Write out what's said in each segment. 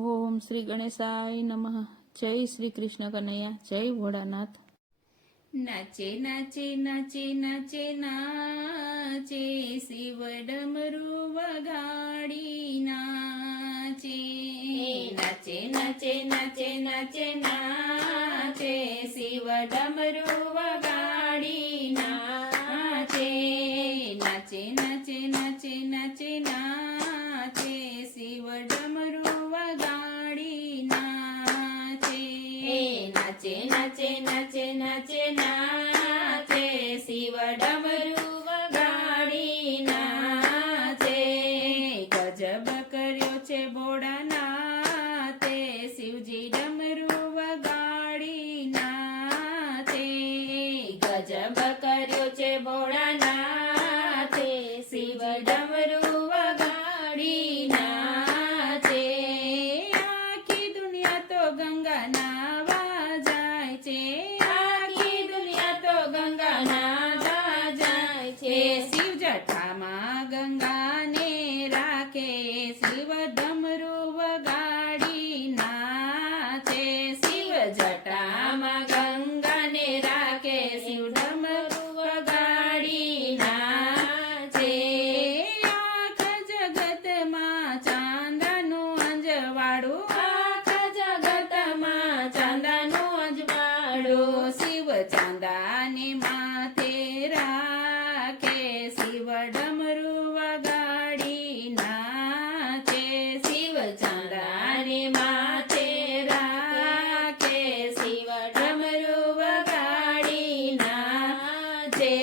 ઓમ શ્રી ગણેશાય નમઃ. જય શ્રી કૃષ્ણ કનૈયા, જય ભોળાનાથ. નાચે નાચે નાચે નાચે નાચે શિવ ડમરૂ વગાડી નાચે. નાચે નાચે નાચે નાચે નાચે શિવ ડમરૂ વગાડી નાચે. નાચે નાચે નાચે નાચે નાચે શિવ ડમરૂ વગાડી નાચે. નાચે નાચે નાચે નાચે નાચે શિવ ડમરૂ વગાડી નાચે. ગજબ કર્યો છે ભોળાનાથે, શિવજી ડમરૂ વગાડી નાચે. ગજબ કર્યો છે ભોળાનાથે, શિવ ડમરૂ વગાડી નાચે. આખી દુનિયા તો ગંગા નાવા જાય છે, આખી દુનિયા તો ગંગા નાવા જાય છે. શિવ જટામાં ગંગાને રાખે, શિવ ડમરૂ વગાડી નાચે. શિવ જટામાં ગંગાને રાખે, શિવ ડમરૂ વગાડી નાચે. આખા જગતમાં ચાંદાનું અંજવાળું, આખા જગતમાં ચાંદાનું અંજવાળું. શિવ ચાંદાને માથે રાખે, શિવ ડમરૂ વગાડી નાચે. શિવ ચાંદાને માથે રાખે, શિવ ડમરૂ વગાડી નાચે.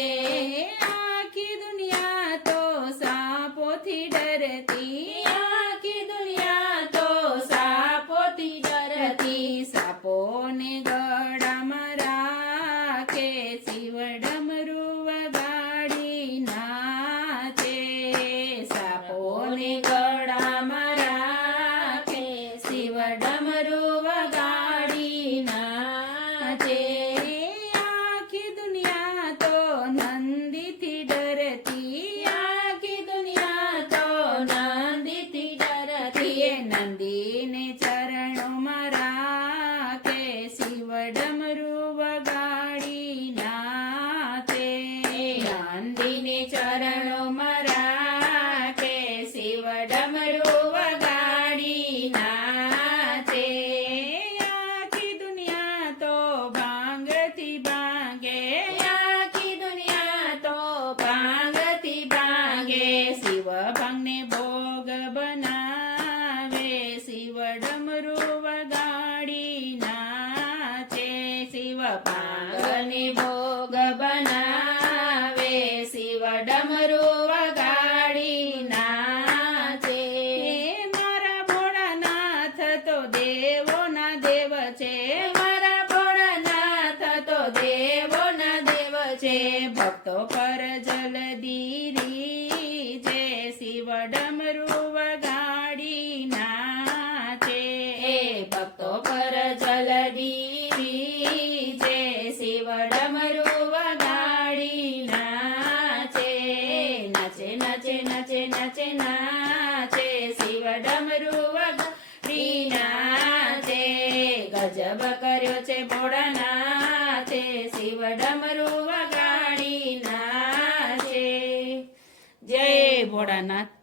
આખી દુનિયા તો સાપોથી ડરતી, આખી દુનિયા તો સાપોથી ડરતી. સાપોને ગળામાં રાખે, શિવ ડમરૂ વગાડી નાચે. સાપોને ગળામાં રાખે, શિવ ડમરૂ વગાડી નાચે. આખી દુનિયા તો નંદીથી ડરતી, આખી દુનિયા તો નંદીથી ડરતી. નંદીને ચરણોમાં રાખે, શિવ ડમરૂ વગાડી નાચે. નંદીને ચરણોમાં રાખે, શિવ ડમરૂ વગાડી નાચે. આખી દુનિયા તો ભાંગથી ભાંગે, આખી દુનિયા તો ભાંગથી ભાંગે. શિવ ભાંગને ભોગ બનાવે, શિવ ડમરૂ વગાડી નાચે. શિવ ભાંગને ભોગ બનાવે, શિવ ડમરૂ વગાડી નાચે. મારા ભોળાનાથ તો દેવોના દેવ છે, મારા ભોળાનાથ તો દેવોના દેવ છે. ભક્તો પર જલદી રીજે, શિવ ડમરૂ વગાડી નાચે. ભક્તો પર જલદી રીજે, શિવ ડમરૂ વગાડી નાચે. નાચે નાચે નાચે નાચે નાચે શિવ ડમરૂ વગાડી નાચે. ગજબ કર્યો છે ભોળાનાથે, શિવ ડમરૂ વગાડી નાચે. જય ભોળાનાથ.